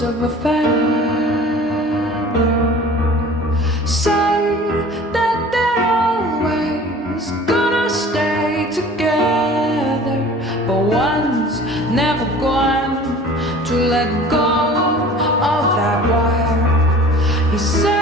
bit of a feather. Say that they're always gonna stay together, but one's never going to let go of that wire. He said